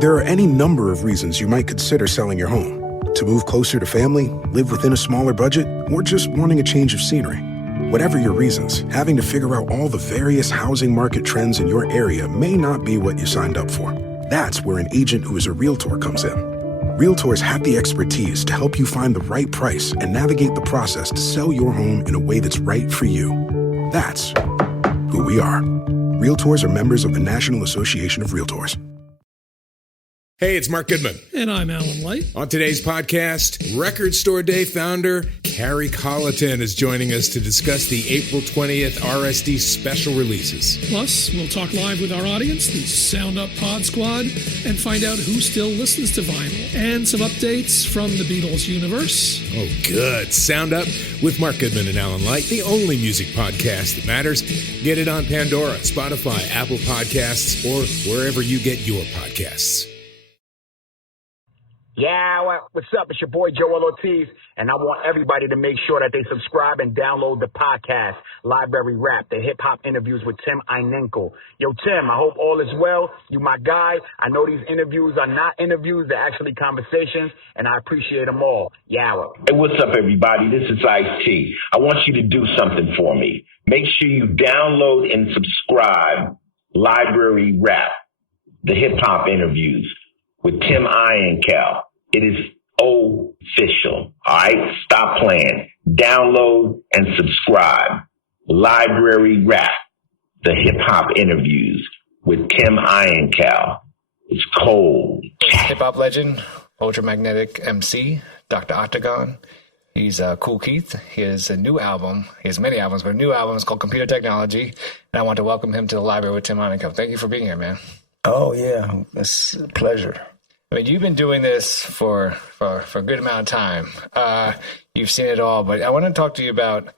There are any number of reasons you might consider selling your home. To move closer to family, live within a smaller budget, or just wanting a change of scenery. Whatever your reasons, having to figure out all the various housing market trends in your area may not be what you signed up for. That's where an agent who is a realtor comes in. Realtors have the expertise to help you find the right price and navigate the process to sell your home in a way that's right for you. That's who we are. Realtors are members of the National Association of Realtors. Hey, it's Mark Goodman. And I'm Alan Light. On today's podcast, Record Store Day founder Carrie Colliton is joining us to discuss the April 20th RSD special releases. Plus, we'll talk live with our audience, the Sound Up Pod Squad, and find out who still listens to vinyl. And some updates from the Beatles universe. Oh, good. Sound Up with Mark Goodman and Alan Light, the only music podcast that matters. Get it on Pandora, Spotify, Apple Podcasts, or wherever you get your podcasts. Yeah, what's up? It's your boy Joel Ortiz, and I want everybody to make sure that they subscribe and download the podcast, Library Rap, the hip-hop interviews with Tim Einenkel. Yo, Tim, I hope all is well. You my guy. I know these interviews are not interviews. They're actually conversations, and I appreciate them all. Yow. Hey, what's up, everybody? This is Ice-T. I want you to do something for me. Make sure you download and subscribe Library Rap, the hip-hop interviews with Tim Einenkel. It is official. All right? Stop playing. Download and subscribe. Library Rap, the hip-hop interviews with Tim Einenkel. It's cold. Hip-hop legend, Ultramagnetic MC, Dr. Octagon. He's Kool Keith. He has a new album. He has many albums, but a new album is called Computer Technology. And I want to welcome him to the library with Tim Einenkel. Thank you for being here, man. Oh, yeah. It's a pleasure. I mean, you've been doing this for a good amount of time. You've seen it all, but I want to talk to you about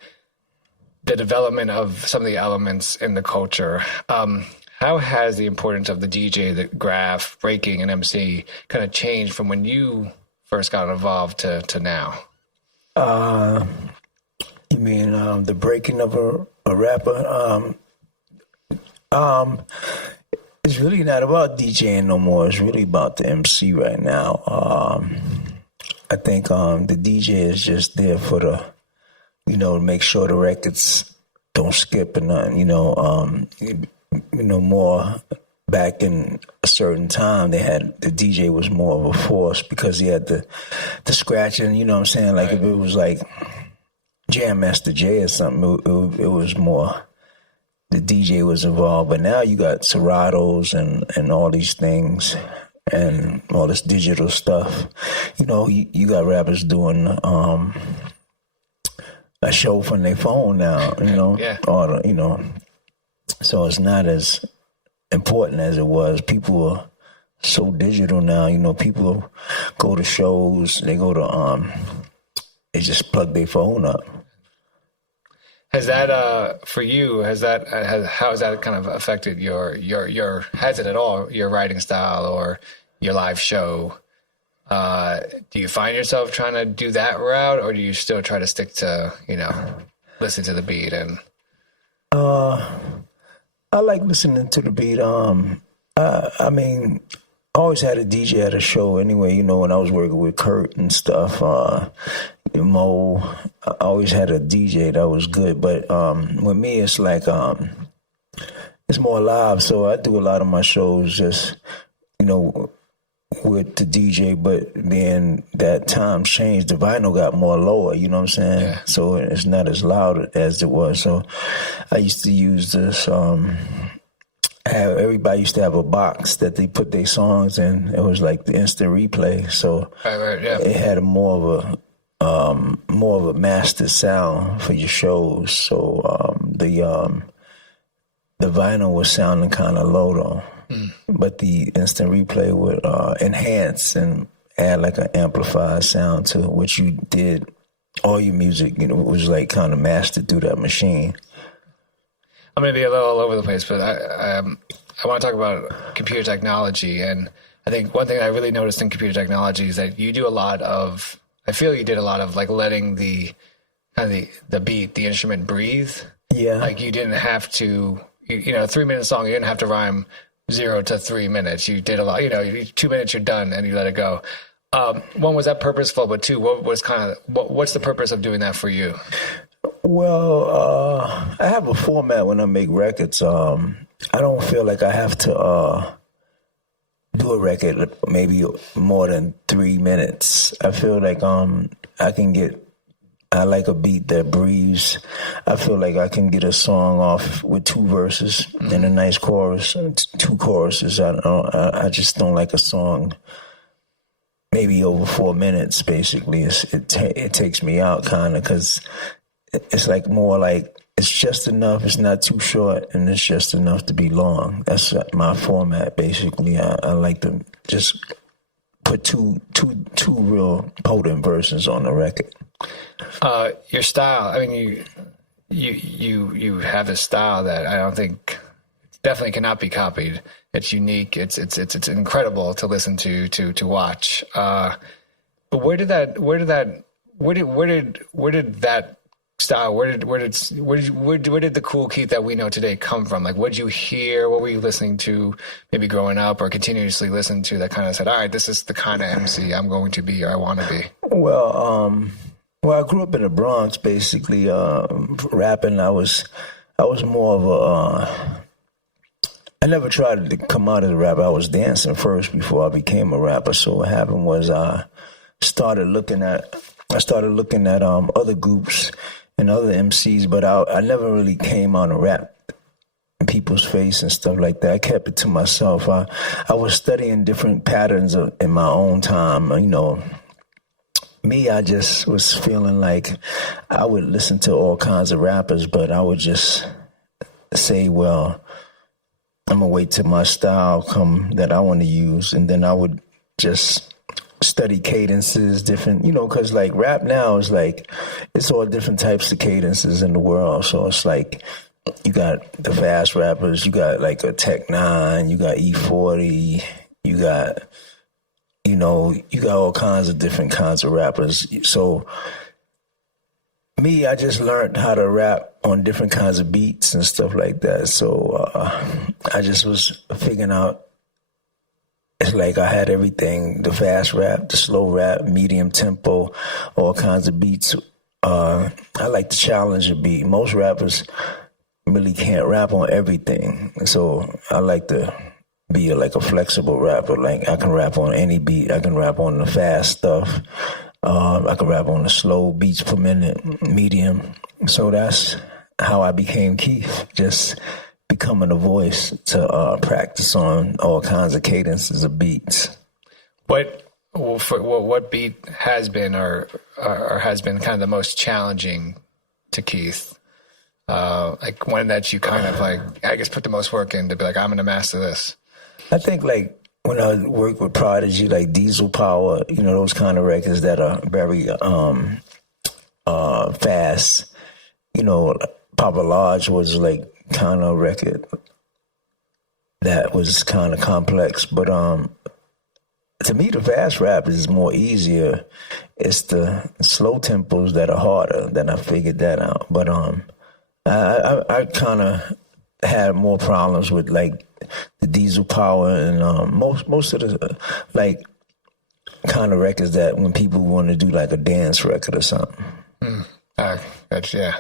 the development of some of the elements in the culture. How has the importance of the DJ, the graph, breaking, and MC kind of changed from when you first got involved to now? You mean the breaking of a rapper? It's really not about DJing no more. It's really about the MC right now. I think the DJ is just there for the, to make sure the records don't skip and nothing. More back in a certain time, the DJ was more of a force because he had the scratching. You know what I'm saying? Like if it was like Jam Master Jay or something, it was more. The DJ was involved, but now you got Seratos and all these things and all this digital stuff. You got rappers doing a show from their phone now, Yeah. So it's not as important as it was. People are so digital now, people go to shows, they go to, they just plug their phone up. Has that for you? How has that kind of affected your has it at all your writing style or your live show? Do you find yourself trying to do that route, or do you still try to stick to listen to the beat and? I like listening to the beat. I mean, I always had a DJ at a show anyway. When I was working with Kurt and stuff. Mo, I always had a DJ that was good, but with me it's like it's more live, so I do a lot of my shows just with the DJ, but then that time changed. The vinyl got more lower, you know what I'm saying? Yeah. So it's not as loud as it was. So I used to use this everybody used to have a box that they put their songs in. It was like the instant replay, so right, yeah. It had more of a master sound for your shows. So the vinyl was sounding kind of low though, but the instant replay would enhance and add like an amplified sound to it, which you did. All your music, it was like kind of mastered through that machine. I'm going to be a little all over the place, but I want to talk about computer technology. And I think one thing I really noticed in computer technology is that you do a lot of, I feel you did a lot of like letting the beat, the instrument breathe. Yeah. Like you didn't have to, a 3-minute song, you didn't have to rhyme 0 to 3 minutes. You did a lot, 2 minutes, you're done, and you let it go. One, was that purposeful? But two, what's the purpose of doing that for you? Well, I have a format when I make records. I don't feel like I have to do a record maybe more than 3 minutes. I feel like I like a beat that breathes. I feel like I can get a song off with 2 verses and a nice chorus, 2 choruses. I just don't like a song maybe over 4 minutes. Basically, it takes me out kind of, because it's like more like it's just enough. It's not too short, and it's just enough to be long. That's my format basically. I like to just put two real potent verses on the record. Your style, I mean, you have a style that I don't think definitely cannot be copied. It's unique. It's incredible to listen to watch. But where did that style? Where did the Kool Keith that we know today come from? Like, what did you hear? What were you listening to, maybe growing up, or continuously listened to, that kind of said, "All right, this is the kind of MC I'm going to be, or I want to be"? Well, I grew up in the Bronx, basically. Rapping, I was more of I never tried to come out as a rapper. I was dancing first before I became a rapper. So what happened was I started looking at other groups and other MCs, but I never really came out and rap in people's face and stuff like that. I kept it to myself. I was studying different patterns in my own time, Me, I just was feeling like I would listen to all kinds of rappers, but I would just say, well, I'm going to wait till my style come that I want to use. And then I would just study cadences, different, because like rap now is like, it's all different types of cadences in the world. So it's like, you got the fast rappers, you got like a Tech 9, you got E40, you got all kinds of different kinds of rappers. So me, I just learned how to rap on different kinds of beats and stuff like that. So I just was figuring out, it's like I had everything, the fast rap, the slow rap, medium tempo, all kinds of beats. I like to challenge a beat. Most rappers really can't rap on everything. So I like to be like a flexible rapper. Like I can rap on any beat. I can rap on the fast stuff. I can rap on the slow beats per minute, medium. So that's how I became Keith, just becoming a voice to practice on all kinds of cadences of beats. What beat has been or has been kind of the most challenging to Keith? Like one that you kind of like, I guess, put the most work in to be like, I'm going to master this. I think like when I work with Prodigy, like Diesel Power, those kind of records that are very fast. Papa Lodge was like kind of record that was kind of complex. But to me, the fast rap is more easier. It's the slow tempos that are harder. Then I figured that out. But I kind of had more problems with like the Diesel Power and most of the like kind of records that when people want to do like a dance record or something. Yeah.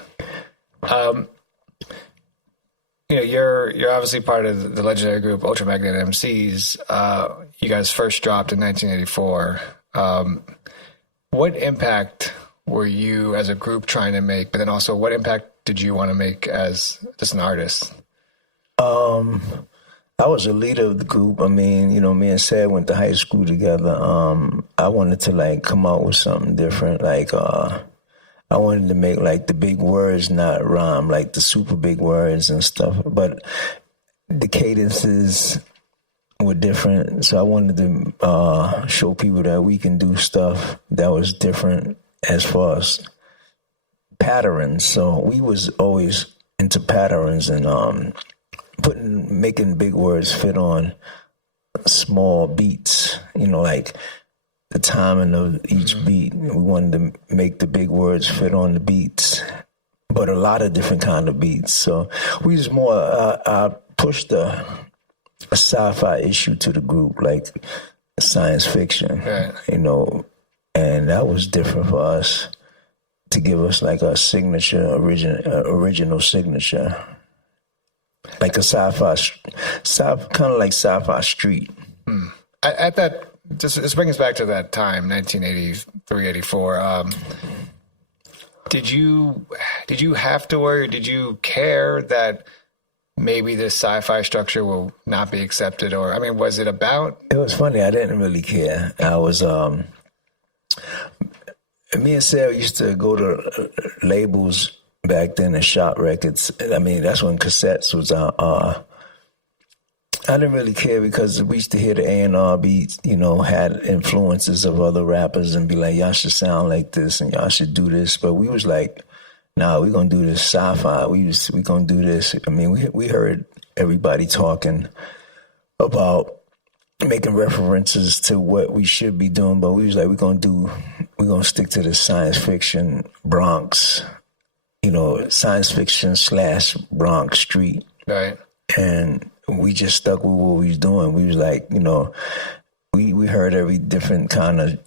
You're obviously part of the legendary group Ultramagnetic MCs. You guys first dropped in 1984. What impact were you as a group trying to make? But then also, what impact did you want to make as just an artist? I was a leader of the group. I mean, me and Sad went to high school together. I wanted to like come out with something different. Like, I wanted to make like the big words not rhyme, like the super big words and stuff. But the cadences were different. So I wanted to show people that we can do stuff that was different as far as patterns. So we was always into patterns and making big words fit on small beats, like the timing of each beat. We wanted to make the big words fit on the beats, but a lot of different kind of beats. So we just more, I pushed the a sci-fi issue to the group, like science fiction, Right. you know, and that was different for us to give us like a signature, original signature, like a sci-fi kind of like sci-fi street. At that, this brings us back to that time, 1983, 84. Did you have to worry? Did you care that maybe this sci-fi structure will not be accepted? Or, I mean, was it about? It was funny. I didn't really care. I was, me and Sarah used to go to labels back then and shop records. I mean, that's when cassettes was out. I didn't really care because we used to hear the A&R beats, you know, had influences of other rappers and be like, y'all should sound like this and y'all should do this. But we was like, nah, we're going to do this sci-fi. We going to do this. I mean, we heard everybody talking about making references to what we should be doing, but we was like, we're going to stick to the science fiction Bronx, you know, science fiction / Bronx street. Right. And we just stuck with what we was doing. We was like, you know, we heard every different kind of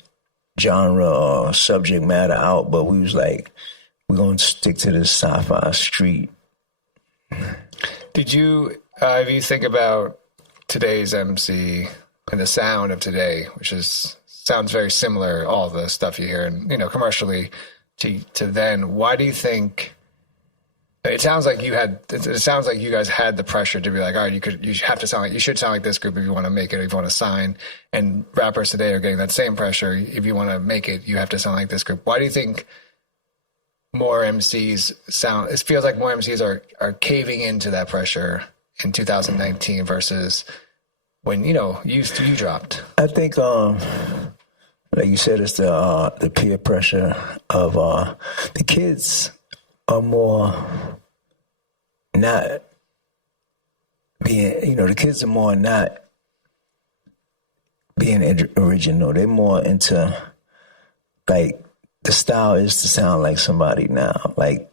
genre or subject matter out, but we was like, we're going to stick to this sci-fi street. Did you, if you think about today's MC and the sound of today, which sounds very similar, all the stuff you hear, and, you know, commercially to then, why do you think? It sounds like you guys had the pressure to be like, all right, you should sound like this group if you want to make it, or if you want to sign. And rappers today are getting that same pressure. If you want to make it, you have to sound like this group. Why do you think more MCs sound? It feels like more MCs are caving into that pressure in 2019 versus when, you know, you dropped. I think, like you said, it's the peer pressure of the kids are more not being, you know, the kids are more not being original. They're more into, like, the style is to sound like somebody now. Like,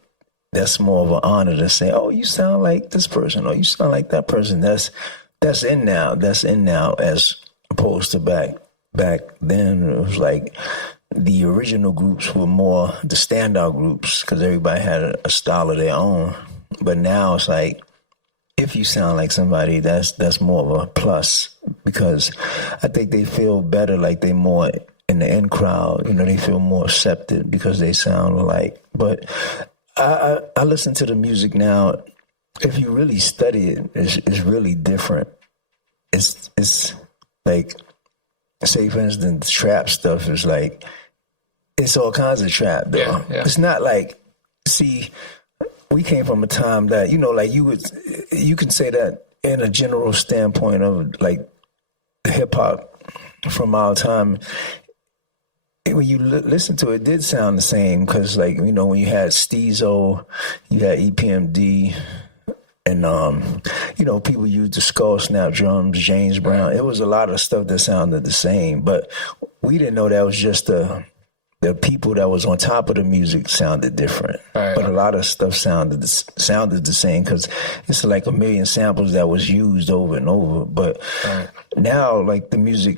that's more of an honor to say, oh, you sound like this person, or you sound like that person. That's in now. That's in now, as opposed to back then. It was like, the original groups were more the standout groups because everybody had a style of their own. But now it's like, if you sound like somebody, that's more of a plus, because I think they feel better, like they more in the in crowd. You know, they feel more accepted because they sound alike. But I listen to the music now. If you really study it, it's really different. It's like, say for instance, trap stuff is like, it's all kinds of trap, though. Yeah. It's not like, see, we came from a time that, you know, like you can say that in a general standpoint of like hip hop from our time. When you listen to it, it did sound the same because, like, you know, when you had Steezo, you had EPMD, and you know, people used the skull snap drums, James Brown. It was a lot of stuff that sounded the same, but we didn't know that was just the people that was on top of the music sounded different. Right. But a lot of stuff sounded the same because it's like a million samples that was used over and over. But now, like, the music,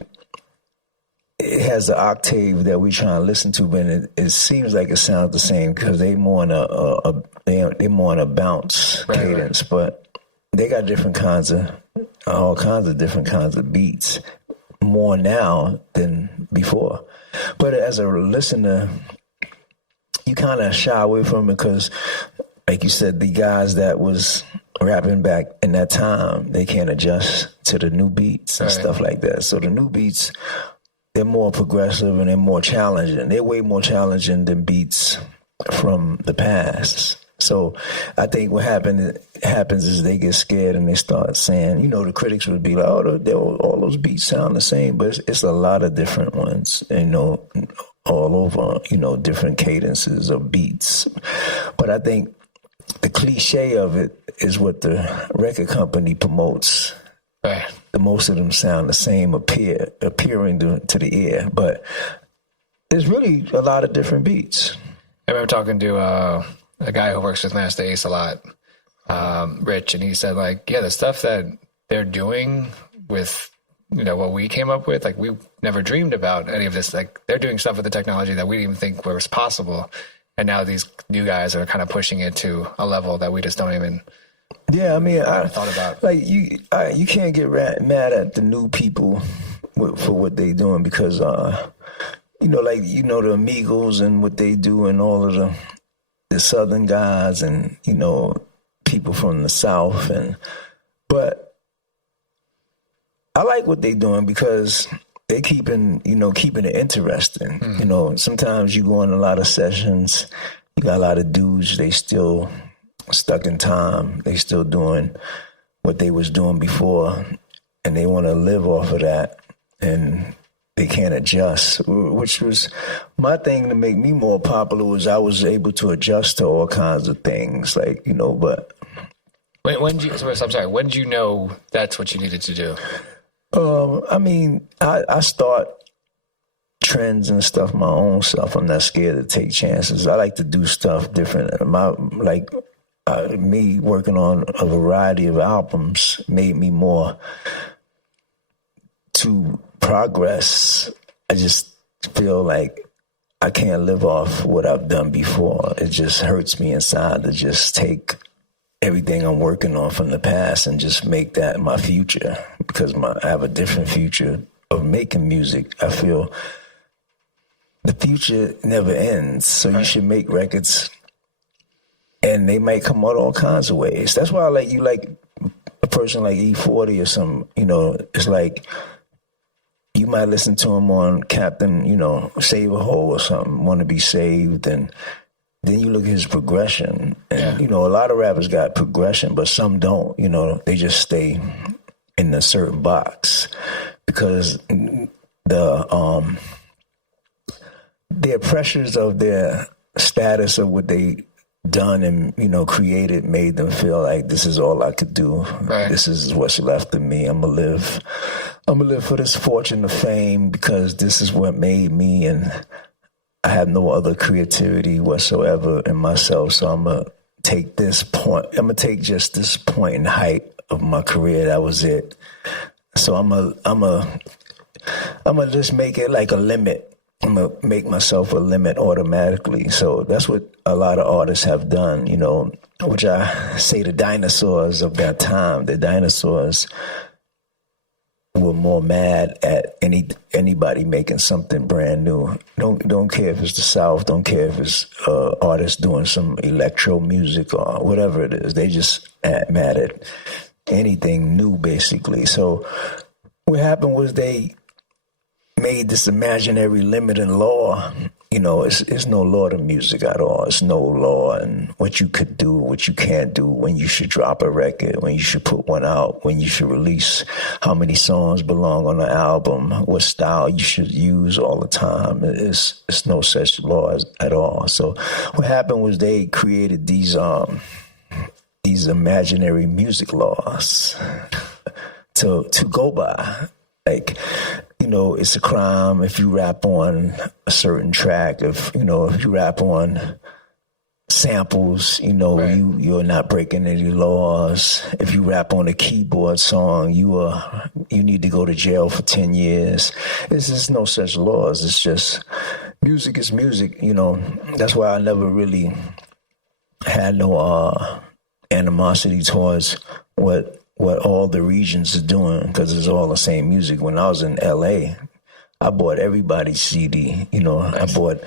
it has the octave that we try to listen to, but it seems like it sounds the same because they more in a bounce cadence. Right. But they got all kinds of different kinds of beats, more now than before. But as a listener, you kind of shy away from it because, like you said, the guys that was rapping back in that time, they can't adjust to the new beats and stuff like that. So the new beats, they're more progressive and they're more challenging. They're way more challenging than beats from the past. So I think what happens is they get scared and they start saying, you know, the critics would be like, oh, all those beats sound the same, but it's a lot of different ones, you know, all over, you know, different cadences of beats. But I think the cliche of it is what the record company promotes. Right. The most of them sound the same, appearing to the ear, but there's really a lot of different beats. I remember talking to a guy who works with Master Ace a lot, Rich, and he said, like, yeah, the stuff that they're doing with, what we came up with. Like, we never dreamed about any of this. Like, they're doing stuff with the technology that we didn't even think was possible. And now these new guys are kind of pushing it to a level that we just don't even thought about. Like, you can't get mad at the new people for what they doing because, the Amigos and what they do and all of the Southern guys and, people from the South. But I like what they doing because they keeping it interesting. Mm. Sometimes you go in a lot of sessions, you got a lot of dudes, they still stuck in time. They still doing what they was doing before and they want to live off of that and they can't adjust, which was my thing to make me more popular was I was able to adjust to all kinds of things but. When did you know that's what you needed to do? I start trends and stuff my own self. I'm not scared to take chances. I like to do stuff different. Me working on a variety of albums made me more to progress. I just feel like I can't live off what I've done before. It just hurts me inside to just take everything I'm working on from the past and just make that my future because I have a different future of making music. I feel the future never ends, so you should make records and they might come out all kinds of ways. That's why I like you like a person like E40 or something, it's like you might listen to him on Captain, Save a Hole or something, Want to Be Saved, and then you look at his progression, and, a lot of rappers got progression, but some don't, they just stay in a certain box because their pressures of their status of what they done and, created made them feel like this is all I could do. Right. This is what's left of me. I'm going to live for this fortune of fame because this is what made me and I have no other creativity whatsoever in myself, so I'm going to take this point. I'm going to take just this point in height of my career. That was it. So I'm going to just make it like a limit. I'm going to make myself a limit automatically. So that's what a lot of artists have done, which I say the dinosaurs of that time, the dinosaurs were more mad at anybody making something brand new. Don't care if it's the South. Don't care if it's artists doing some electro music or whatever it is. They just mad at anything new, basically. So what happened was they made this imaginary limiting law. It's no law to music at all. It's no law in what you could do, what you can't do, when you should drop a record, when you should put one out, when you should release, how many songs belong on an album, what style you should use all the time. It's no such laws at all. So what happened was they created these imaginary music laws to go by. Like, it's a crime if you rap on a certain track. If you rap on samples, right. You're not breaking any laws. If you rap on a keyboard song, you need to go to jail for 10 years. There's no such laws. It's just music is music. That's why I never really had no animosity towards what all the regions are doing because it's all the same music. When I was in LA, I bought everybody's CD. Nice. I bought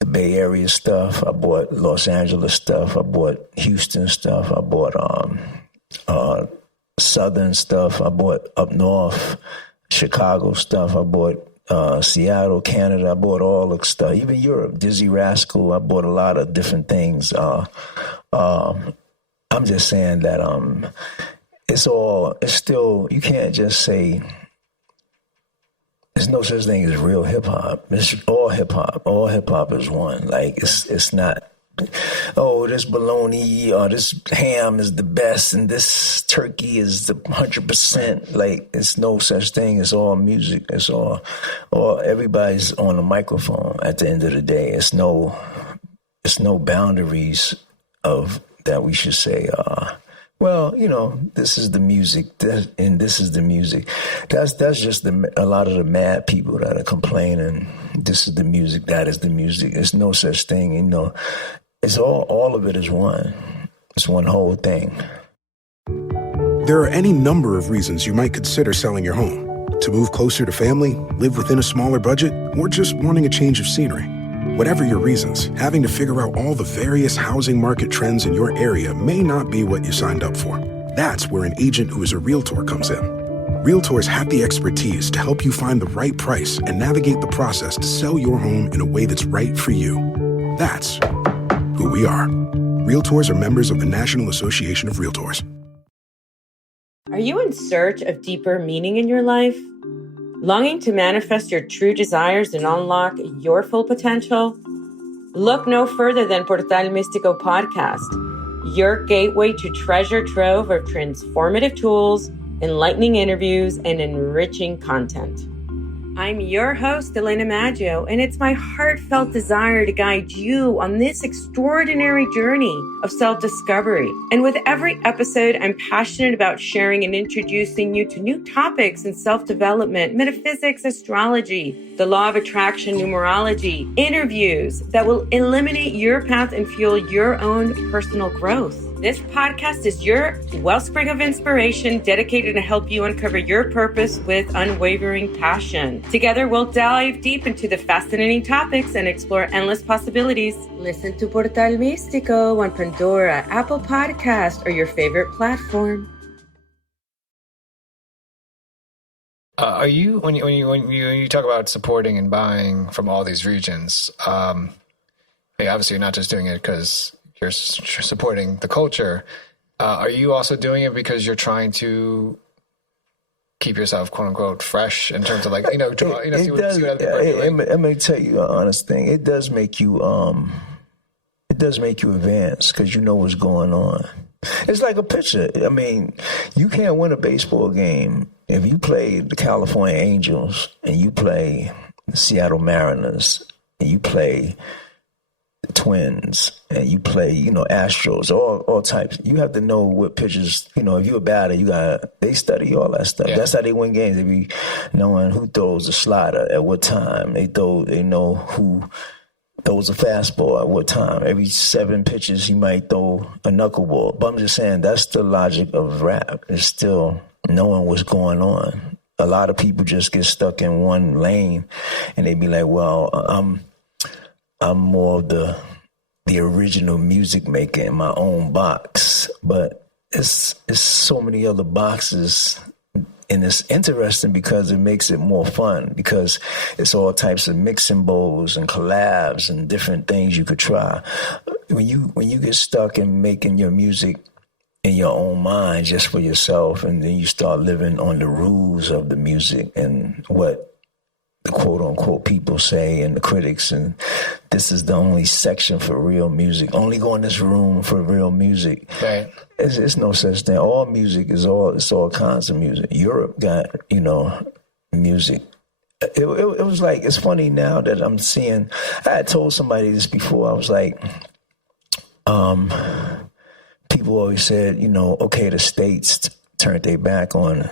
the Bay Area stuff. I bought Los Angeles stuff. I bought Houston stuff. I bought Southern stuff. I bought up north, Chicago stuff. I bought Seattle, Canada. I bought all the stuff. Even Europe, Dizzy Rascal. I bought a lot of different things. I'm just saying that it's still, you can't just say, there's no such thing as real hip hop. It's all hip hop. All hip hop is one. Like, it's not, this bologna or this ham is the best and this turkey is the 100%. Like, it's no such thing. It's all music. It's all everybody's on a microphone at the end of the day. It's no boundaries of that we should say, Well, this is the music, and this is the music. That's just a lot of the mad people that are complaining. This is the music, that is the music. There's no such thing, It's all of it is one. It's one whole thing. There are any number of reasons you might consider selling your home. To move closer to family, live within a smaller budget, or just wanting a change of scenery. Whatever your reasons, having to figure out all the various housing market trends in your area may not be what you signed up for. That's where an agent who is a realtor comes in. Realtors have the expertise to help you find the right price and navigate the process to sell your home in a way that's right for you. That's who we are. Realtors are members of the National Association of Realtors. Are you in search of deeper meaning in your life? Longing to manifest your true desires and unlock your full potential? Look no further than Portal Místico Podcast, your gateway to treasure trove of transformative tools, enlightening interviews, and enriching content. I'm your host, Elena Maggio, and it's my heartfelt desire to guide you on this extraordinary journey of self-discovery. And with every episode, I'm passionate about sharing and introducing you to new topics in self-development, metaphysics, astrology, the law of attraction, numerology, interviews that will eliminate your path and fuel your own personal growth. This podcast is your wellspring of inspiration dedicated to help you uncover your purpose with unwavering passion. Together, we'll dive deep into the fascinating topics and explore endless possibilities. Listen to Portal Místico on Pandora, Apple Podcast, or your favorite platform. Are you when you talk about supporting and buying from all these regions? Obviously, you're not just doing it because you're supporting the culture. Are you also doing it because you're trying to keep yourself, quote unquote, fresh in terms of like, see what other people are doing? Let me tell you an honest thing. It does make you advance because you know what's going on. It's like a pitcher. I mean, you can't win a baseball game if you play the California Angels and you play the Seattle Mariners and you play the Twins and you play, Astros, all types. You have to know what pitchers, if you're a batter, they study all that stuff. Yeah. That's how they win games. They be knowing who throws the slider at what time. They know who throws a fastball at what time. Every 7 pitches, he might throw a knuckleball. But I'm just saying, that's the logic of rap. It's still knowing what's going on. A lot of people just get stuck in one lane and they be like, well, I'm more of the original music maker in my own box. But it's so many other boxes. And it's interesting because it makes it more fun because it's all types of mixing bowls and collabs and different things you could try. When you get stuck in making your music in your own mind just for yourself, and then you start living on the rules of the music and what the quote unquote people say and the critics, and this is the only section for real music. Only go in this room for real music. Right. It's no such thing. All music it's all kinds of music. Europe got, music. It was like, it's funny now that I'm seeing, I had told somebody this before. I was like, people always said, okay, the States turned their back on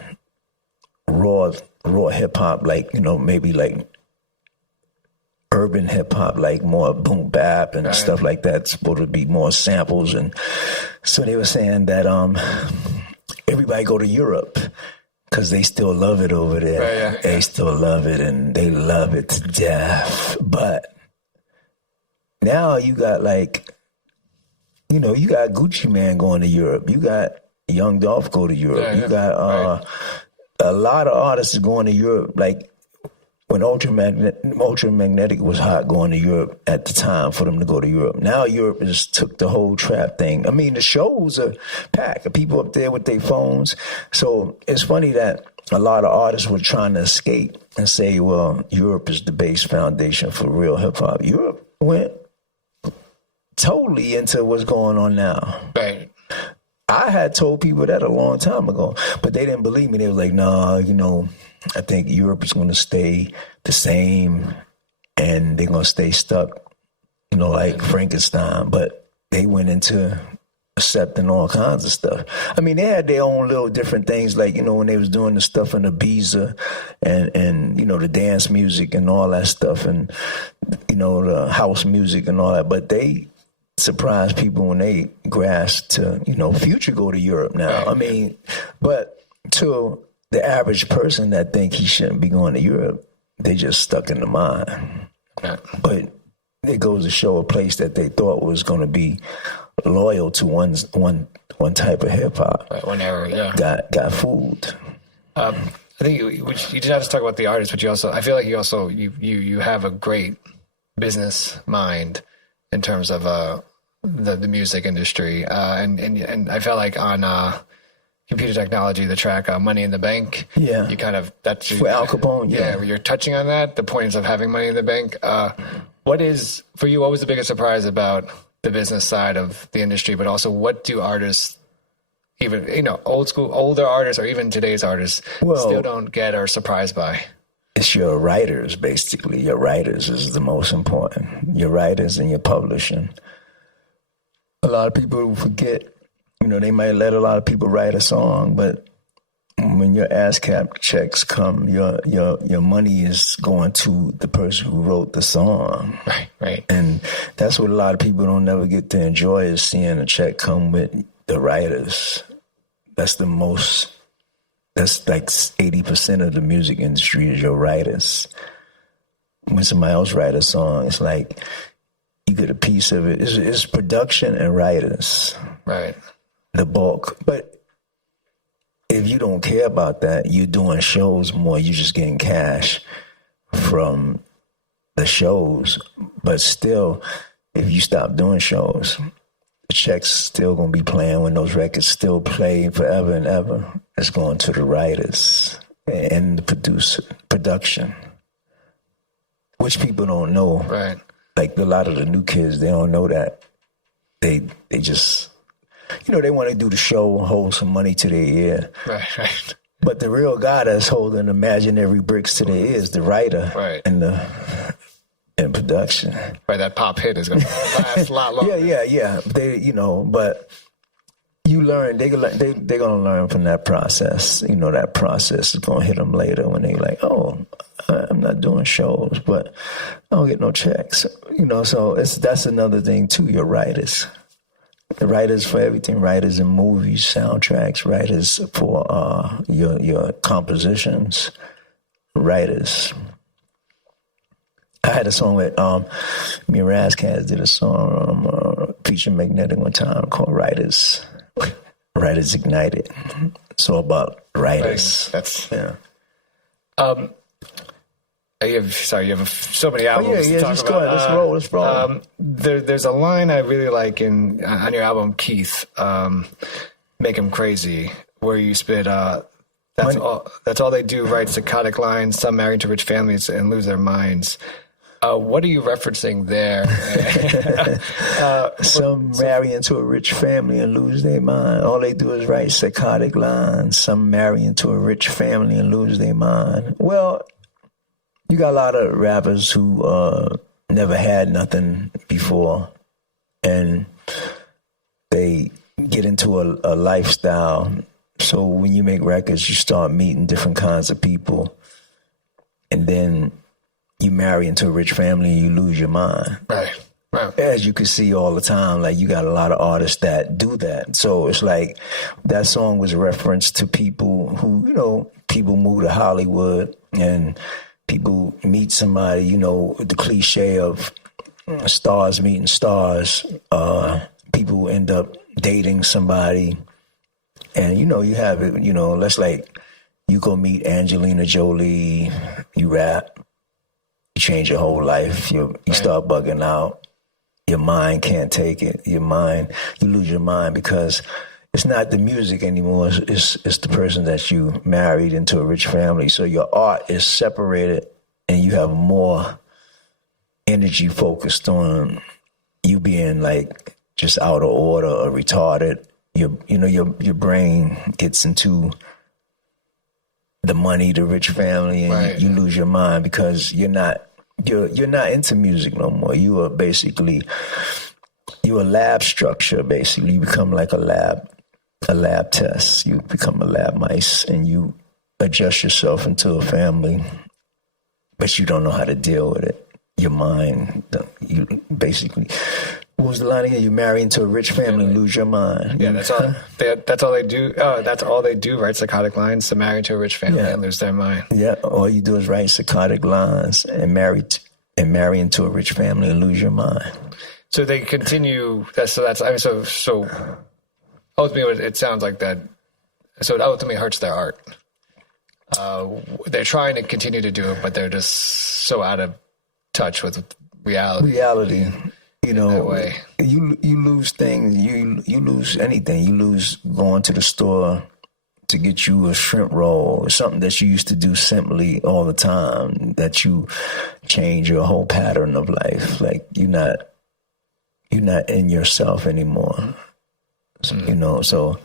raw hip hop, like, maybe like urban hip hop, like more boom bap and stuff like that. It's supposed to be more samples. And so they were saying that everybody go to Europe because they still love it over there. Right, yeah. They still love it and they love it to death. But now you got like, you got Gucci Man going to Europe. You got Young Dolph go to Europe. Yeah, you got a lot of artists going to Europe, like when Ultramagnetic was hot going to Europe at the time for them to go to Europe. Now Europe just took the whole trap thing. I mean, the shows are packed. People up there with their phones. So it's funny that a lot of artists were trying to escape and say, well, Europe is the base foundation for real hip hop. Europe went totally into what's going on now. Right. I had told people that a long time ago, but they didn't believe me. They was like, no, I think Europe is going to stay the same and they're going to stay stuck, like Frankenstein. But they went into accepting all kinds of stuff. I mean, they had their own little different things, like, you know, when they was doing the stuff in Ibiza and you know, the dance music and all that stuff, and, you know, the house music and all that. But they surprised people when they grasped to, you know, Future go to Europe now. I mean, but to the average person that think he shouldn't be going to Europe, they just stuck in the mind. But it goes to show a place that they thought was going to be loyal to one type of hip hop. Right, one era, got fooled. I think you did not just talk about the artist, but you also, I feel like you have a great business mind in terms of the music industry, and I felt like on Computer Technology, the track Money in the Bank, you kind of, that's for Al Capone, where you're touching on that, the points of having money in the bank. What was the biggest surprise about the business side of the industry, but also what do artists, even, you know, older artists or even today's artists, still don't get or surprised by? It's your writers, basically. Your writers is the most important. Your writers and your publishing. A lot of people forget, you know, they might let a lot of people write a song, but when your ASCAP checks come, your money is going to the person who wrote the song. Right. And that's what a lot of people don't never get to enjoy, is seeing a check come with the writers. That's like 80% of the music industry is your writers. When somebody else writes a song, it's like you get a piece of it. It's production and writers. Right. The bulk. But if you don't care about that, you're doing shows more, you're just getting cash from the shows. But still, if you stop doing shows, the check's still going to be playing when those records still play forever and ever. It's going to the writers and the production, which people don't know. Right. Like a lot of the new kids, they don't know that. They just, you know, they want to do the show, hold some money to their ear. Right. But the real guy that's holding imaginary bricks to their ear is the writer and production. Right, that pop hit is going to last a lot longer. Yeah. They, you know, but you learn, they're going to learn from that process. You know, that process is going to hit them later when they like, oh, I'm not doing shows, but I don't get no checks. You know, so that's another thing too, your writers. The writers for everything, writers in movies, soundtracks, writers for your compositions, writers. I had a song with me and Razkaz did a song featuring Magnetic one time called Writers Ignited. It's all about writers. You have so many albums to talk just about. Go ahead. Let's roll. There's a line I really like on your album, Keith, Make 'Em Crazy, where you spit, that's all they do, write psychotic lines, some married to rich families and lose their minds. What are you referencing there? Some marry into a rich family and lose their mind. All they do is write psychotic lines. Some marry into a rich family and lose their mind. Well, you got a lot of rappers who never had nothing before, and they get into a lifestyle. So when you make records, you start meeting different kinds of people, and then you marry into a rich family and you lose your mind. Right. As you can see all the time, like you got a lot of artists that do that. So it's like that song was a reference to people who, you know, people move to Hollywood and people meet somebody, you know, the cliche of stars meeting stars. People end up dating somebody. And, you know, you have it, you know, let's like you go meet Angelina Jolie, you rap, you change your whole life. You start bugging out. Your mind can't take it. You lose your mind because it's not the music anymore. It's the person that you married into a rich family. So your art is separated and you have more energy focused on you being like just out of order or retarded. Your brain gets into the money, the rich family, and you lose your mind because you're not into music no more. You are basically you're a lab structure, basically. You become like a lab test. You become a lab mice, and you adjust yourself into a family, but you don't know how to deal with it. Your mind, you basically. What was the line again? You marry into a rich family and lose your mind. Yeah, that's all. That's all they do. Oh, that's all they do. Write psychotic lines to marry to a rich family and lose their mind. Yeah, all you do is write psychotic lines and marry into a rich family and lose your mind. So they continue. So ultimately, it sounds like that. So it ultimately hurts their art. They're trying to continue to do it, but they're just so out of touch with reality. You know, you lose things. You lose anything. You lose going to the store to get you a shrimp roll, something that you used to do simply all the time. That you change your whole pattern of life. Like you're not in yourself anymore. You know, so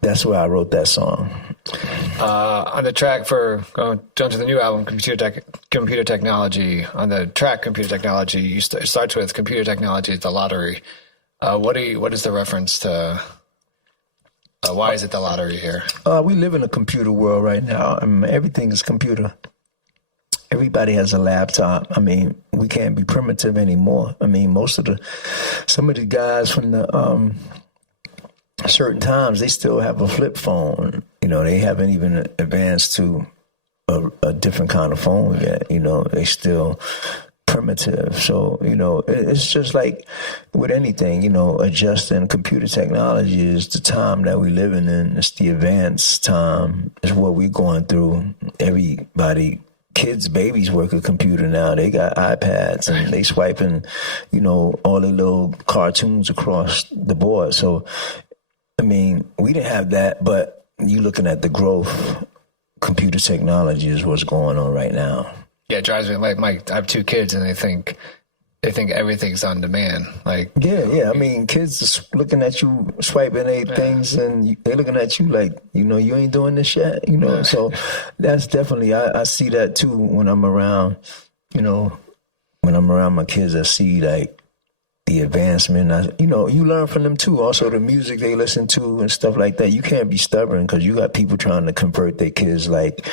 that's why I wrote that song. On the track for going to the new album, Computer Technology, on the track Computer Technology, it starts with Computer Technology is the lottery. What is the reference to? Why is it the lottery here? We live in a computer world right now. I mean, everything is computer. Everybody has a laptop. I mean, we can't be primitive anymore. I mean, some of the guys from the certain times, they still have a flip phone. You know, they haven't even advanced to a different kind of phone yet. You know, they still primitive. So, you know, it's just like with anything, you know, adjusting. Computer technology is the time that we're living in. It's the advanced time. It's what we're going through. Everybody, kids, babies work a computer now. They got iPads and they swiping, you know, all the little cartoons across the board. So, I mean, we didn't have that, but you looking at the growth, computer technology is what's going on right now. Yeah, it drives me. Like, I have two kids, and they think everything's on demand. Like, yeah. I mean, kids are looking at you swiping things, and they're looking at you like, you know, you ain't doing this yet. You know, so that's definitely I see that too when I'm around. You know, when I'm around my kids, I see like the advancement. You know, you learn from them too. Also, the music they listen to and stuff like that. You can't be stubborn because you got people trying to convert their kids like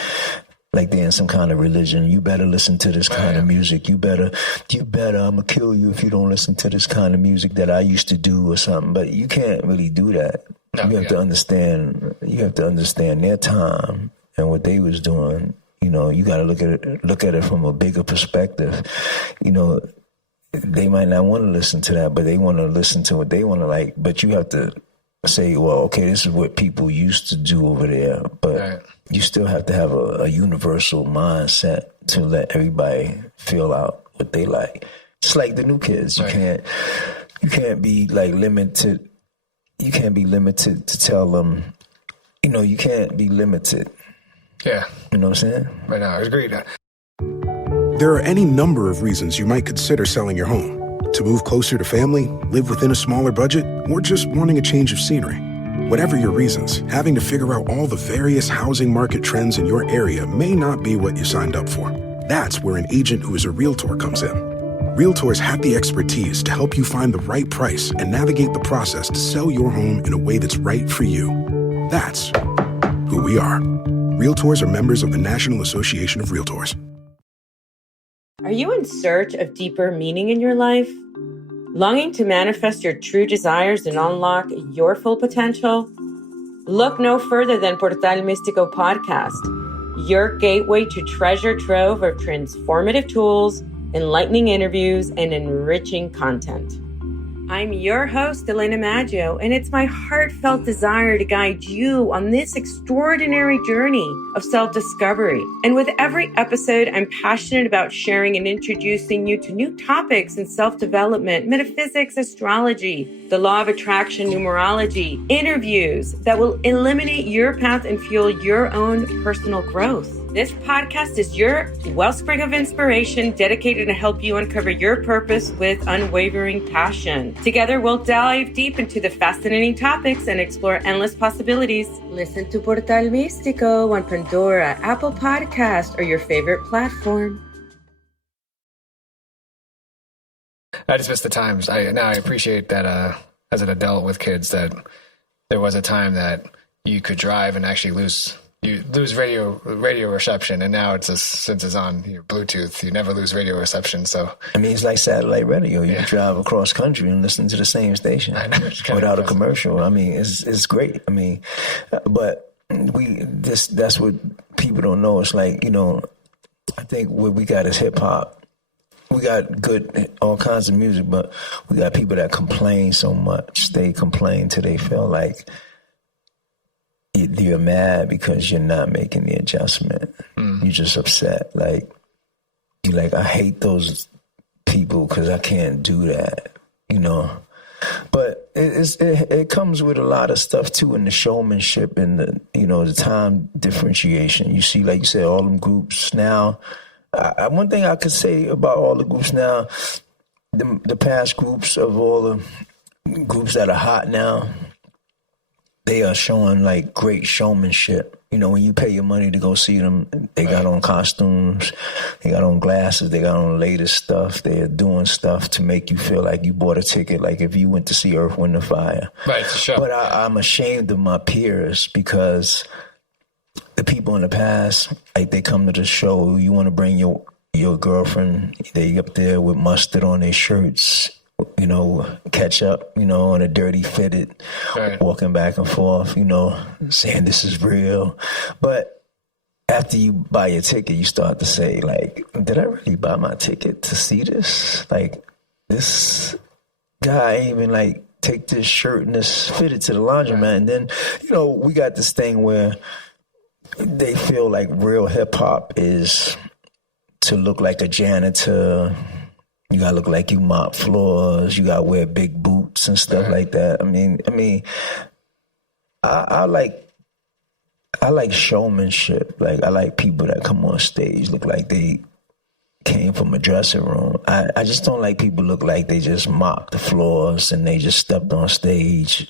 they're in some kind of religion. You better listen to this kind of music. You better, I'm gonna kill you if you don't listen to this kind of music that I used to do or something. But you can't really do that. You have to understand their time and what they was doing. You know, you got to look at it from a bigger perspective. You know, they might not want to listen to that, but they want to listen to what they want to like. But you have to say, well, okay, this is what people used to do over there. But you still have to have a universal mindset to let everybody feel out what they like. Just like the new kids, you can't be like limited. You can't be limited to tell them. You know, you can't be limited. Yeah, you know what I'm saying. Right now, I agree. There are any number of reasons you might consider selling your home. To move closer to family, live within a smaller budget, or just wanting a change of scenery. Whatever your reasons, having to figure out all the various housing market trends in your area may not be what you signed up for. That's where an agent who is a realtor comes in. Realtors have the expertise to help you find the right price and navigate the process to sell your home in a way that's right for you. That's who we are. Realtors are members of the National Association of Realtors. Are you in search of deeper meaning in your life? Longing to manifest your true desires and unlock your full potential? Look no further than Portal Místico podcast, your gateway to treasure trove of transformative tools, enlightening interviews, and enriching content. I'm your host, Elena Maggio, and it's my heartfelt desire to guide you on this extraordinary journey of self-discovery. And with every episode, I'm passionate about sharing and introducing you to new topics in self-development, metaphysics, astrology, the law of attraction, numerology, interviews that will eliminate your path and fuel your own personal growth. This podcast is your wellspring of inspiration dedicated to help you uncover your purpose with unwavering passion. Together, we'll dive deep into the fascinating topics and explore endless possibilities. Listen to Portal Místico on Pandora, Apple Podcast, or your favorite platform. I just miss the times. I appreciate that as an adult with kids that there was a time that you could drive and actually lose radio reception, and now it's since it's on your Bluetooth, you never lose radio reception. So I mean, it's like satellite radio. You can drive across country and listen to the same station without a commercial. I mean, it's great. I mean, but that's what people don't know. It's like, you know, I think what we got is hip hop. We got all kinds of music, but we got people that complain so much. They complain till they feel like you're mad because you're not making the adjustment. You're just upset. Like, you're like, I hate those people because I can't do that, you know. But it comes with a lot of stuff too, in the showmanship and the time differentiation. You see, like you said, all them groups now. One thing I could say about all the groups now, the past groups of all the groups that are hot now, they are showing like great showmanship. You know, when you pay your money to go see them, they got on costumes, they got on glasses, they got on latest stuff. They're doing stuff to make you feel like you bought a ticket, like if you went to see Earth, Wind & Fire. Right, for sure. But I'm ashamed of my peers because the people in the past, like they come to the show, you want to bring your girlfriend, they up there with mustard on their shirts, you know, ketchup, you know, on a dirty fitted, walking back and forth, you know, saying this is real. But after you buy your ticket, you start to say, like, did I really buy my ticket to see this? Like, this guy ain't even like take this shirt and this fitted to the laundromat. And then, you know, we got this thing where they feel like real hip hop is to look like a janitor. You gotta look like you mop floors. You gotta wear big boots and stuff like that. I mean, I like showmanship. Like, I like people that come on stage look like they came from a dressing room. I just don't like people look like they just mopped the floors and they just stepped on stage.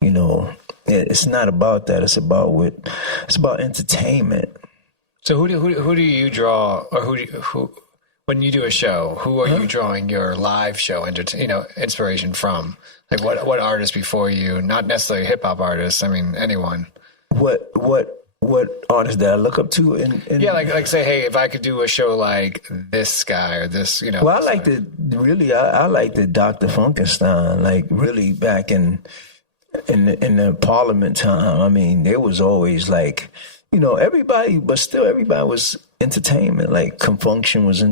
You know, it's not about that. It's about entertainment. So who do you draw, or who when you do a show, who are you drawing your live show inspiration from? Like, what artists before you? Not necessarily hip hop artists. I mean, anyone. What artists that I look up to? Like say, hey, if I could do a show like this guy or this, you know. Well, I like the Dr. Funkenstein. Like, really back in the Parliament time. I mean, there was always like, you know, everybody was entertainment. Like, Confunction was,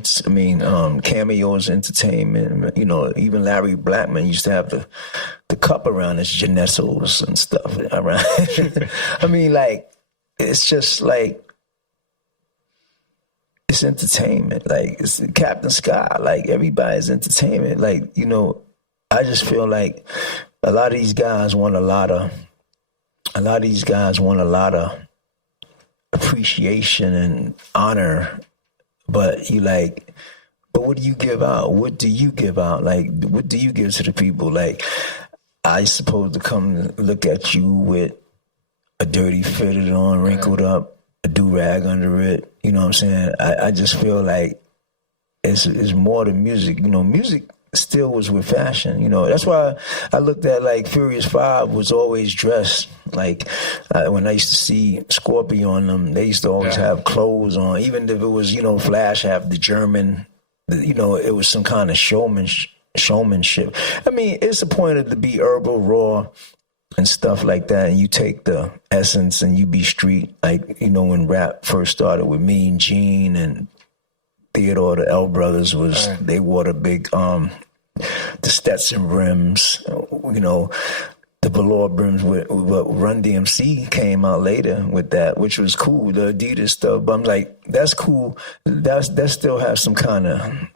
Cameo was entertainment. You know, even Larry Blackman used to have the cup around his genitals and stuff around. I mean, like, it's just like, it's entertainment. Like, it's Captain Scott. Like, everybody's entertainment. Like, you know, I just feel like a lot of these guys want a lot of appreciation and honor, but what do you give out? What do you give out? Like, what do you give to the people? Like, I supposed to come look at you with a dirty fitted on, wrinkled up, a do-rag under it. You know what I'm saying? I just feel like it's more to music. You know, music still was with fashion, you know. That's why I looked at, like, Furious 5 was always dressed like, when I used to see Scorpio on them, they used to always have clothes on, even if it was, you know, Flash have the German, you know, it was some kind of showmanship. I mean, it's appointed to be herbal, raw, and stuff like that, and you take the essence and you be street, like, you know, when rap first started with Mean Gene and Theodore, the L Brothers they wore the big, the Stetson brims, you know, the velour brims with Run DMC came out later with that, which was cool, the Adidas stuff. But I'm like, that's cool. That still has some kind of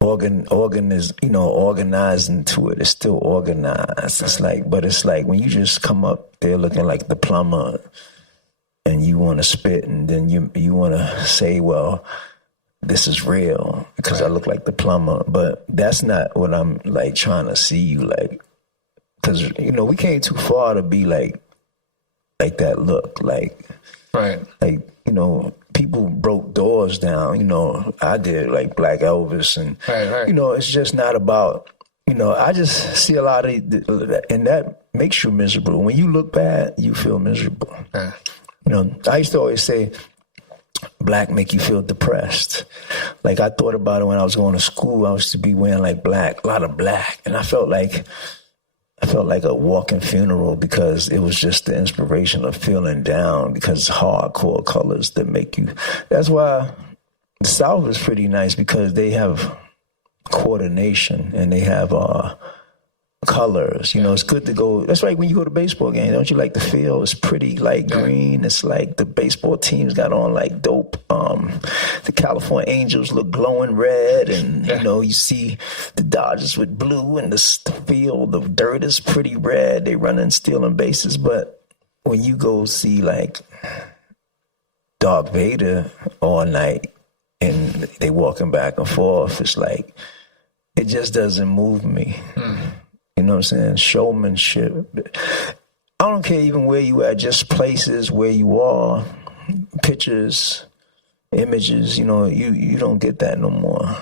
organizing to it. It's still organized. It's like, but it's like when you just come up there looking like the plumber, and you want to spit, and then you want to say, well, this is real because I look like the plumber. But that's not what I'm, like, trying to see you like. Because, you know, we came too far to be like that look. Like, Right. Like, people broke doors down. I did, like Black Elvis. And, right. It's just not about, I just see a lot of, and that makes you miserable. When you look bad, you feel miserable. Yeah. I used to always say, black make you feel depressed. Like, I thought about it when I was going to school. I was to be wearing like black, a lot of black. And I felt like a walking funeral, because it was just the inspiration of feeling down, because it's hardcore colors that make you. That's why the South is pretty nice, because they have coordination and they have colors. It's good to go. That's like when you go to a baseball game, don't you like the field? It's pretty light green. It's like the baseball teams got on like dope. The California Angels look glowing red, and you see the Dodgers with blue, and the field, the dirt is pretty red. They running, stealing bases. But when you go see like Darth Vader all night and they walking back and forth, it's like, it just doesn't move me. You know what I'm saying? Showmanship. I don't care even where you at, just places where you are, pictures, images, you don't get that no more.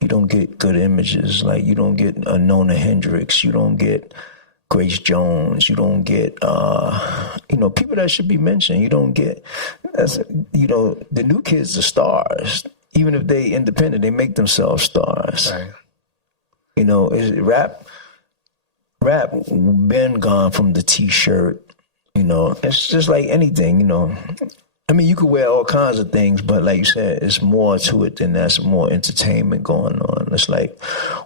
You don't get good images. Like, you don't get a Nona Hendrix. You don't get Grace Jones. You don't get, people that should be mentioned. You don't get, the new kids are stars. Even if they independent, they make themselves stars. Right. Rap been gone from the T-shirt. It's just like anything. I mean, you could wear all kinds of things, but like you said, it's more to it than that's more entertainment going on. It's like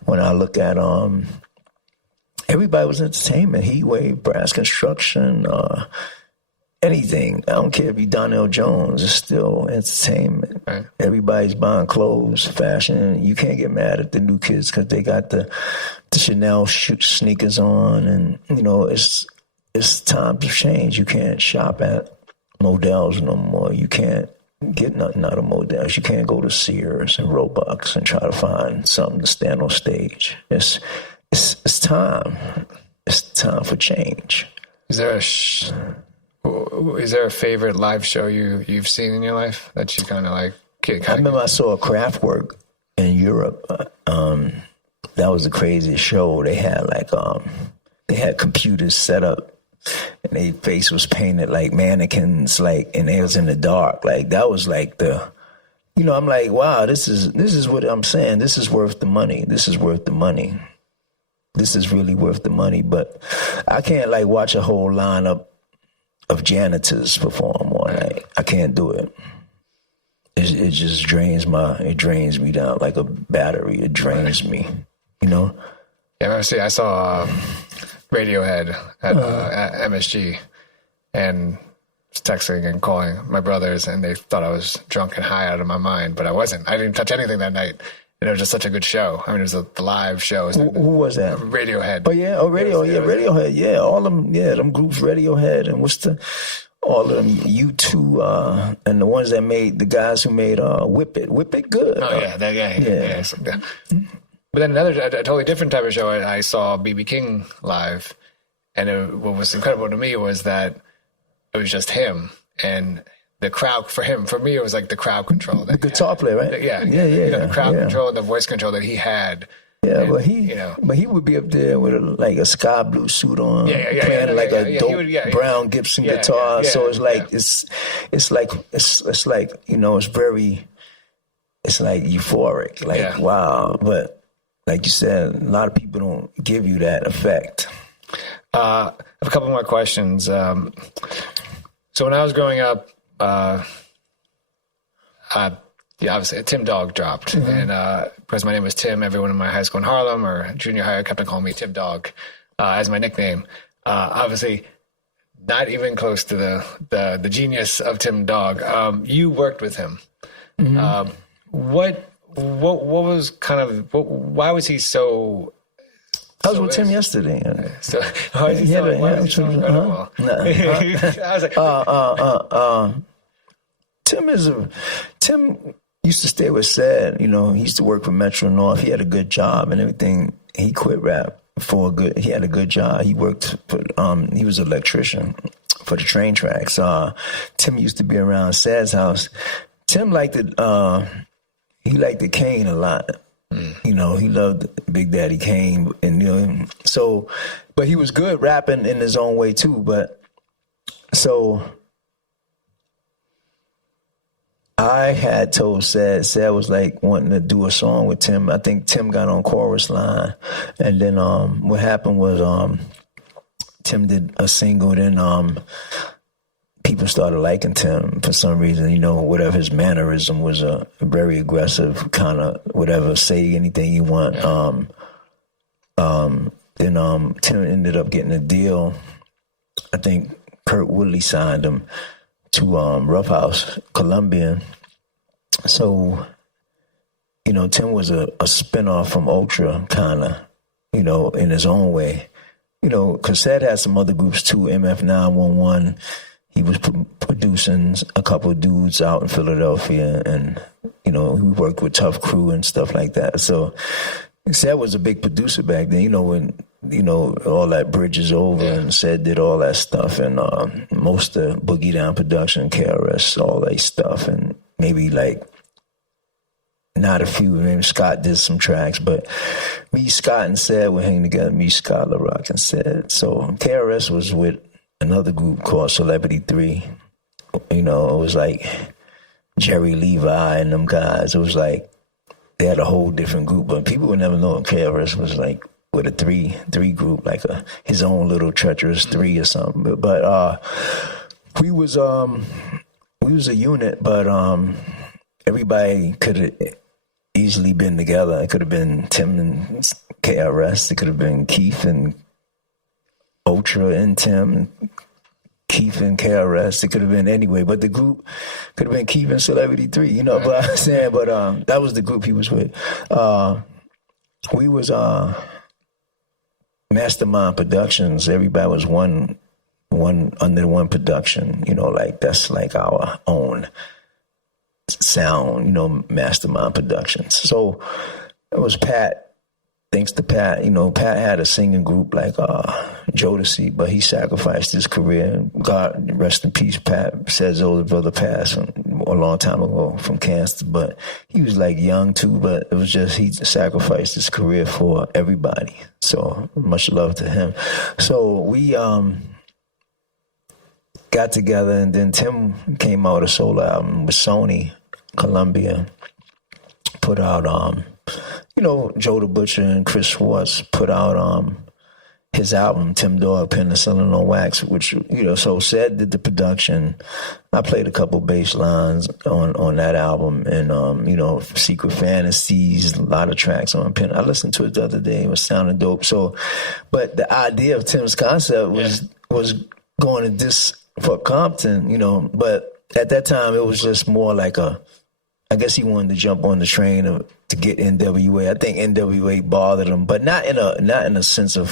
when I look at everybody was entertainment. Heatwave, Brass Construction, anything. I don't care if you're Donnell Jones, it's still entertainment. Right. Everybody's buying clothes, fashion. You can't get mad at the new kids because they got the Chanel sneakers on, and it's time to change. You can't shop at Models no more. You can't get nothing out of Models. You can't go to Sears and Robux and try to find something to stand on stage. It's time. It's time for change. Is there a favorite live show you've seen in your life that you kind of like? I remember I saw a Kraftwerk in Europe. That was the craziest show. They had they had computers set up, and their face was painted like mannequins, and they was in the dark. Like, that was like I'm like, wow, this is what I'm saying. This is worth the money. This is worth the money. This is really worth the money. But I can't watch a whole lineup of janitors perform all night. I can't do it. It just drains me down like a battery. It drains me, Yeah, I saw Radiohead at MSG, and was texting and calling my brothers, and they thought I was drunk and high out of my mind, but I wasn't. I didn't touch anything that night. And it was just such a good show. I mean, it was the live show. Who was that? Radiohead. Oh, yeah. Oh, Radiohead. Yeah, all them. Yeah, them groups, Radiohead, and all of them, U2, and the ones that made, the guys who made Whip It Good. Oh, yeah. But then a totally different type of show, I saw B.B. King live. And what was incredible to me was that it was just him. And the crowd, for me, it was like the crowd control. The guitar player, right? Yeah. The crowd control and the voice control that he had. Yeah, and, but he would be up there with a sky blue suit on, playing a dope brown Gibson guitar. So it's like it's like it's like euphoric, wow. But like you said, a lot of people don't give you that effect. I have a couple more questions. So when I was growing up, obviously Tim Dog dropped, and because my name was Tim, everyone in my high school in Harlem or junior high kept on calling me Tim Dog as my nickname. Obviously, not even close to the genius of Tim Dog. You worked with him. What was why was he so? I was with Tim yesterday. So why is he so incredible? I was like, Tim used to stay with Sad. He used to work for Metro North. He had a good job and everything. He quit rap he had a good job. He worked for, he was an electrician for the train tracks. Tim used to be around Sad's house. Tim liked it. He liked the Kane a lot. You know, he loved Big Daddy Kane, and you know, so, but he was good rapping in his own way too. But so I had told Sad was like wanting to do a song with Tim. I think Tim got on chorus line, and then what happened was Tim did a single. Then people started liking Tim for some reason. You know, whatever his mannerism was, a very aggressive kind of whatever. Say anything you want. Then Tim ended up getting a deal. I think Kurt Woodley signed him to Rough House, Colombian. So, you know, Tim was a spinoff from Ultra, kind of, you know, in his own way. You know, because Sad had some other groups too, MF 911. He was producing a couple of dudes out in Philadelphia, and, you know, he worked with Tough Crew and stuff like that. So Sad was a big producer back then, you know, when, you know, all that Bridge is Over, and Sad did all that stuff, and most of Boogie Down Production, KRS, all that stuff, and maybe like not a few. Maybe Scott did some tracks, but me, Scott, and Sad would hang together. Me, Scott, LaRock, and Sad. So KRS was with another group called Celebrity 3. You know, it was like Jerry Levi and them guys. It was like they had a whole different group, but people would never know KRS was like with a three group, like his own little treacherous 3 or something. But we was a unit, but everybody could have easily been together. It could have been Tim and KRS. It could have been Keith and Ultra and Tim, Keith and KRS. It could have been anyway, but the group could have been Keith and Celebrity 3, you know, but I'm saying, but that was the group he was with. We was Mastermind Productions. Everybody was one under one production, you know, like that's like our own sound, you know, Mastermind Productions. So it was Pat. Thanks to Pat, you know, Pat had a singing group like Jodeci, but he sacrificed his career. God rest in peace, Pat. Sad's older brother passed a long time ago from cancer, but he was like young too, but it was just he sacrificed his career for everybody. So much love to him. So we got together, and then Tim came out with a solo album with Sony, Columbia, put out you know, Joe the Butcher and Chris Schwartz put out his album, Tim Dog, Penicillin on Wax, which, you know, so Sad did the production. I played a couple bass lines on that album, and, you know, Secret Fantasies, a lot of tracks on Pen. I listened to it the other day. It was sounding dope. So, but the idea of Tim's concept was going to this for Compton, you know, but at that time it was just more like I guess he wanted to jump on the train to get NWA. I think NWA bothered him, but not in a sense of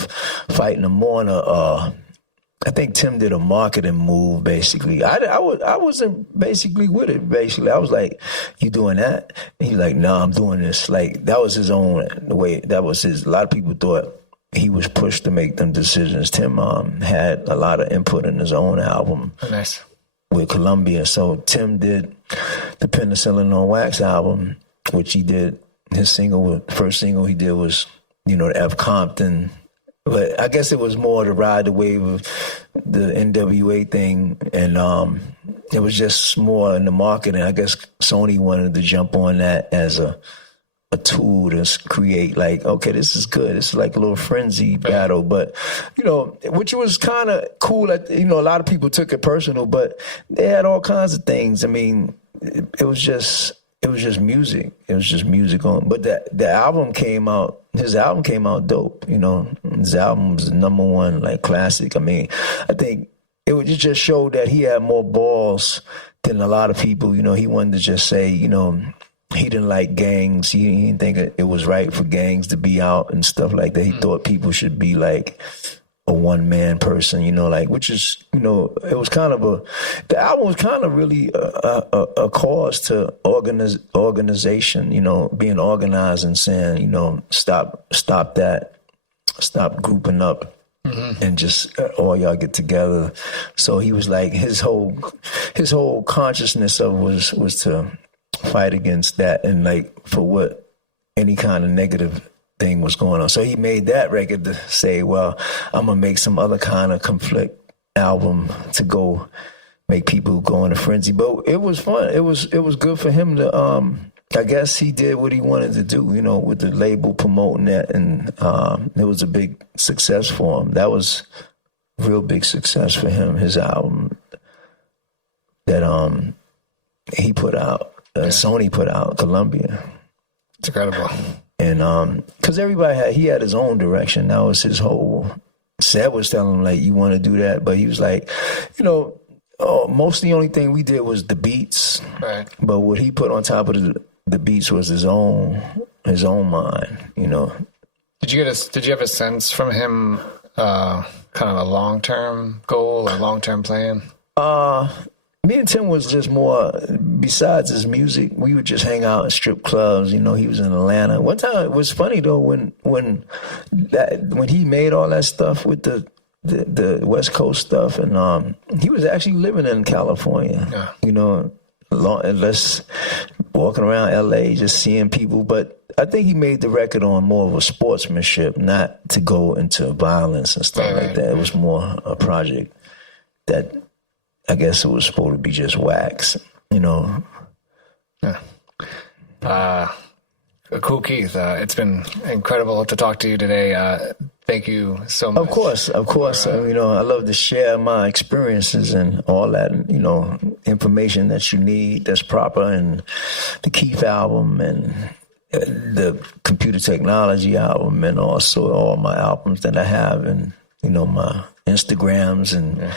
fighting him. More in I think Tim did a marketing move. Basically, I wasn't basically with it. Basically, I was like, "You doing that?" And he's like, "No, I'm doing this." Like that was his own way. That was his. A lot of people thought he was pushed to make them decisions. Tim had a lot of input in his own album. Nice. With Columbia. So Tim did the Penicillin on Wax album, which he did his first single he did was, you know, the F Compton. But I guess it was more to ride the wave of the NWA thing, and it was just more in the marketing. I guess Sony wanted to jump on that as a tool to create like, okay, this is good. It's like a little frenzy battle, but you know, which was kind of cool. You know, a lot of people took it personal, but they had all kinds of things. I mean, it was just music. It was just music on. But the album came out. His album came out dope. You know, his album was the #1 like classic. I mean, I think it just showed that he had more balls than a lot of people. You know, he wanted to just say, you know, he didn't like gangs. He didn't think it was right for gangs to be out and stuff like that. He thought people should be like a one-man person, you know, like, which is, you know, it was kind of the album was kind of really a cause to organization, you know, being organized and saying, you know, stop that, stop grouping up and just all y'all get together. So he was like, his whole consciousness of was to fight against that and like for what any kind of negative thing was going on. So he made that record to say, well, I'm gonna make some other kind of conflict album to go make people go into frenzy. But it was fun. It was good for him to I guess he did what he wanted to do, you know, with the label promoting that, and it was a big success for him. That was a real big success for him, his album that he put out, Sony put out, Columbia. It's incredible. And because he had his own direction. That was his whole, Seth was telling him, like, you want to do that? But he was like, you know, most of the only thing we did was the beats. Right. But what he put on top of the beats was his own mind, you know. Did you have a sense from him, kind of a long-term goal or long-term plan? Me and Tim was just more, besides his music, we would just hang out in strip clubs. You know, he was in Atlanta. One time, it was funny though, when he made all that stuff with the West Coast stuff, and he was actually living in California. Yeah. You know, less walking around LA, just seeing people. But I think he made the record on more of a sportsmanship, not to go into violence and stuff like that. It was more a project that I guess it was supposed to be just wax, you know. Yeah. Kool Keith, it's been incredible to talk to you today. Thank you so much. Of course. You know, I love to share my experiences and all that, you know, information that you need that's proper, and the Keith album and the computer technology album, and also all my albums that I have, and, you know, my Instagrams and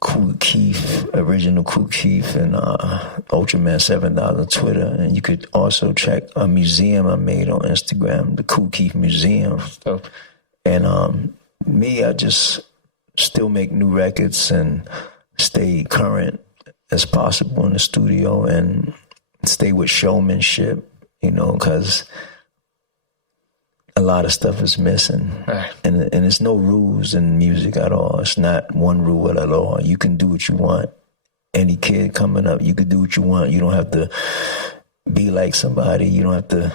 Kool Keith, original Kool Keith, and Ultraman 7000 Twitter. And you could also check a museum I made on Instagram, the Kool Keith Museum. Oh. And me, I just still make new records and stay current as possible in the studio and stay with showmanship, you know, because a lot of stuff is missing. Right. And there's no rules in music at all. It's not one rule at all. You can do what you want. Any kid coming up, you can do what you want. You don't have to be like somebody. You don't have to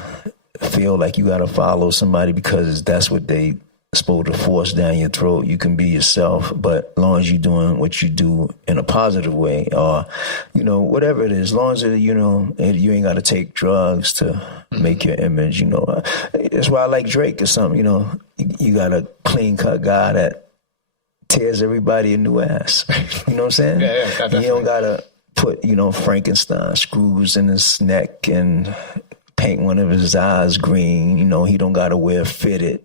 feel like you got to follow somebody because that's what they supposed to force down your throat. You can be yourself, but as long as you're doing what you do in a positive way, or, you know, whatever it is, as long as, you know, you ain't got to take drugs to make your image, you know. That's why I like Drake or something, you know. You got a clean-cut guy that tears everybody a new ass. You know what I'm saying? Yeah, you don't got to put, you know, Frankenstein screws in his neck and paint one of his eyes green. You know, he don't got to wear fitted.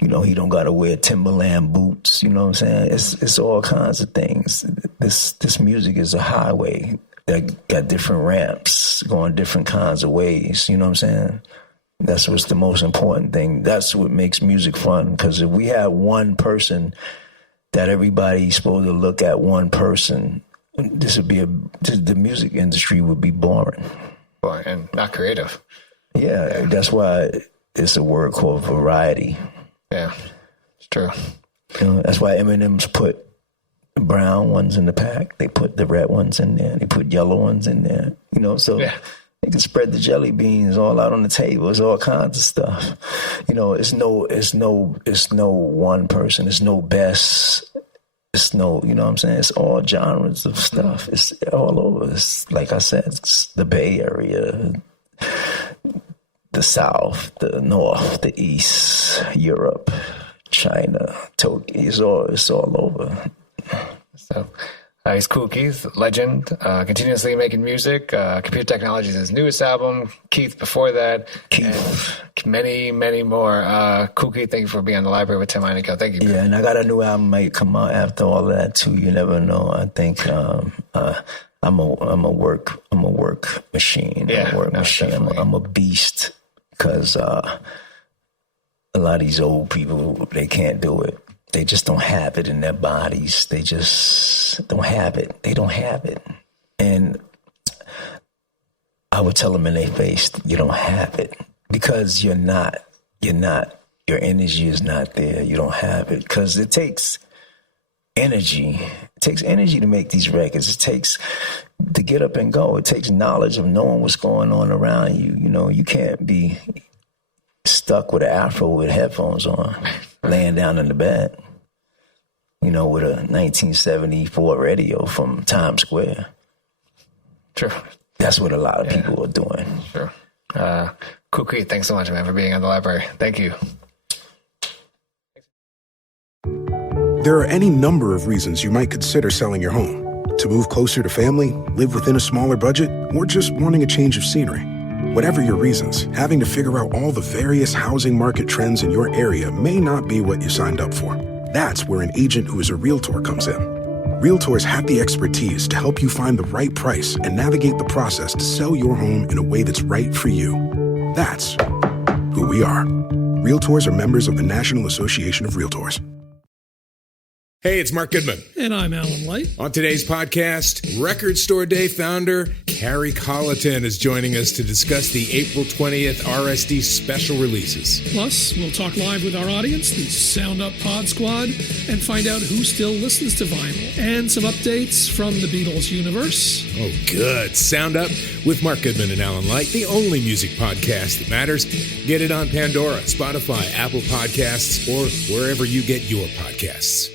You know, he don't got to wear Timberland boots. You know what I'm saying? It's all kinds of things. This music is a highway that got different ramps going different kinds of ways. You know what I'm saying? That's what's the most important thing. That's what makes music fun. Because if we had one person that everybody's supposed to look at, one person, the music industry would be boring. Boring and not creative. Yeah, that's why it's a word called variety. Yeah, it's true. You know, that's why M&M's put the brown ones in the pack. They put the red ones in there. They put yellow ones in there. You know, so they can spread the jelly beans all out on the table. It's all kinds of stuff. You know, it's no one person. It's no best. It's no, you know what I'm saying? It's all genres of stuff. It's all over. It's, like I said, it's the Bay Area, the South, the North, the East, Europe, China, Tokyo. It's all over. So he's Kool Keith, legend, continuously making music. Computer Technology is his newest album. Keith before that. Keith. Many, many more. Kool Keith, thank you for being on the library with Tim Einenkel. Thank you. Yeah, and I got a new album might come out after all of that too. You never know. I think I'm a work machine. I'm a beast. Because a lot of these old people, they can't do it. They just don't have it in their bodies. They just don't have it. They don't have it. And I would tell them in their face, you don't have it. Because you're not your energy is not there. You don't have it because it takes energy. It takes energy to make these records. It takes to get up and go. It takes knowledge of knowing what's going on around you. You know, you can't be stuck with an afro with headphones on, laying down in the bed, you know, with a 1974 radio from Times Square. True. That's what a lot of people are doing. Sure. Kool Keith, thanks so much, man, for being on the library. Thank you. There are any number of reasons you might consider selling your home. To move closer to family, live within a smaller budget, or just wanting a change of scenery. Whatever your reasons, having to figure out all the various housing market trends in your area may not be what you signed up for. That's where an agent who is a realtor comes in. Realtors have the expertise to help you find the right price and navigate the process to sell your home in a way that's right for you. That's who we are. Realtors are members of the National Association of Realtors. Hey, it's Mark Goodman. And I'm Alan Light. On today's podcast, Record Store Day founder Carrie Colleton is joining us to discuss the April 20th RSD special releases. Plus, we'll talk live with our audience, the Sound Up Pod Squad, and find out who still listens to vinyl. And some updates from the Beatles universe. Oh, good. Sound Up with Mark Goodman and Alan Light, the only music podcast that matters. Get it on Pandora, Spotify, Apple Podcasts, or wherever you get your podcasts.